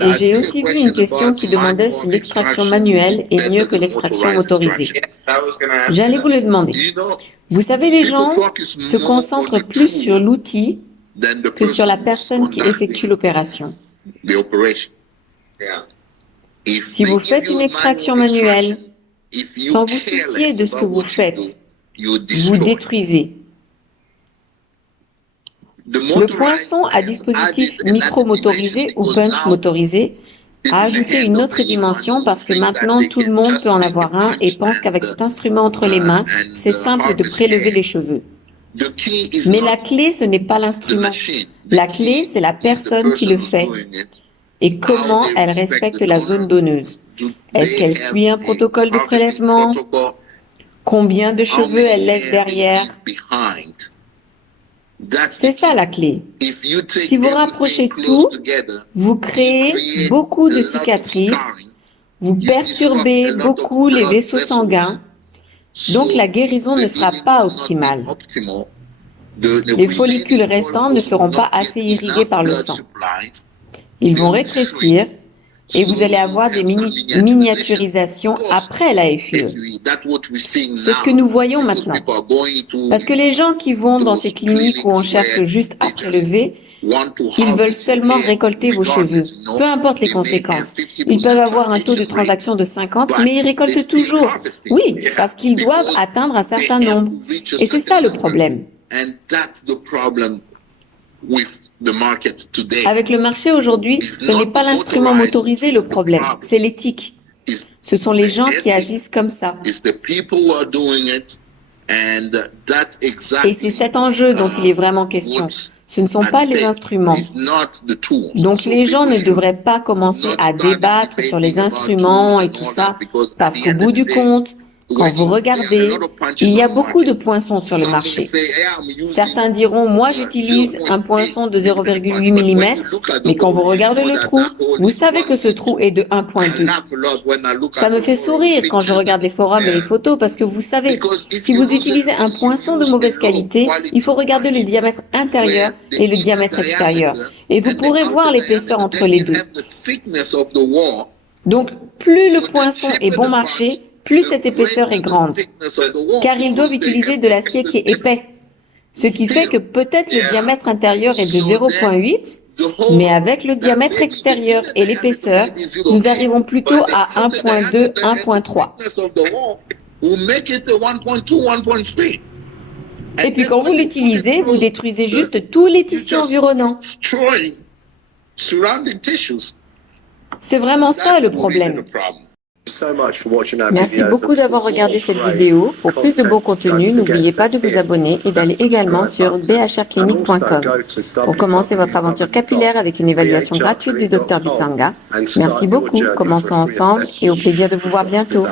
Et j'ai aussi vu une question qui demandait si l'extraction manuelle est mieux que l'extraction motorisée. J'allais vous le demander. Vous savez, les gens se concentrent plus sur l'outil que sur la personne qui effectue l'opération. Si vous faites une extraction manuelle, sans vous soucier de ce que vous faites, vous détruisez. Le poinçon à dispositif micro-motorisé ou punch motorisé a ajouté une autre dimension parce que maintenant tout le monde peut en avoir un et pense qu'avec cet instrument entre les mains, c'est simple de prélever les cheveux. Mais la clé, ce n'est pas l'instrument. La clé, c'est la personne qui le fait et comment elle respecte la zone donneuse. Est-ce qu'elle suit un protocole de prélèvement? Combien de cheveux elle laisse derrière? C'est ça la clé. Si vous rapprochez tout, vous créez beaucoup de cicatrices, vous perturbez beaucoup les vaisseaux sanguins, donc la guérison ne sera pas optimale. Les follicules restants ne seront pas assez irrigués par le sang. Ils vont rétrécir et vous allez avoir des miniaturisations après la FUE. C'est ce que nous voyons maintenant. Parce que les gens qui vont dans ces cliniques où on cherche juste à prélever, ils veulent seulement récolter vos cheveux, peu importe les conséquences. Ils peuvent avoir un taux de transaction de 50, mais ils récoltent toujours. Oui, parce qu'ils doivent atteindre un certain nombre. Et c'est ça le problème. Avec le marché aujourd'hui, ce n'est pas l'instrument motorisé le problème, c'est l'éthique. Ce sont les gens qui agissent comme ça. Et c'est cet enjeu dont il est vraiment question. Ce ne sont pas les instruments. Donc les gens ne devraient pas commencer à débattre sur les instruments et tout ça, parce qu'au bout du compte, quand vous regardez, il y a beaucoup de poinçons sur le marché. Certains diront, moi j'utilise un poinçon de 0,8 mm, mais quand vous regardez le trou, vous savez que ce trou est de 1,2. Ça me fait sourire quand je regarde les forums et les photos parce que vous savez, si vous utilisez un poinçon de mauvaise qualité, il faut regarder le diamètre intérieur et le diamètre extérieur. Et vous pourrez voir l'épaisseur entre les deux. Donc, plus le poinçon est bon marché, plus cette épaisseur est grande, car ils doivent utiliser de l'acier qui est épais, ce qui fait que peut-être le diamètre intérieur est de 0,8, mais avec le diamètre extérieur et l'épaisseur, nous arrivons plutôt à 1,2, 1,3. Et puis quand vous l'utilisez, vous détruisez juste tous les tissus environnants. C'est vraiment ça le problème. Merci beaucoup d'avoir regardé cette vidéo. Pour plus de bon contenu, n'oubliez pas de vous abonner et d'aller également sur bhrclinic.com pour commencer votre aventure capillaire avec une évaluation gratuite du Dr Bisanga. Merci beaucoup, commençons ensemble et au plaisir de vous voir bientôt.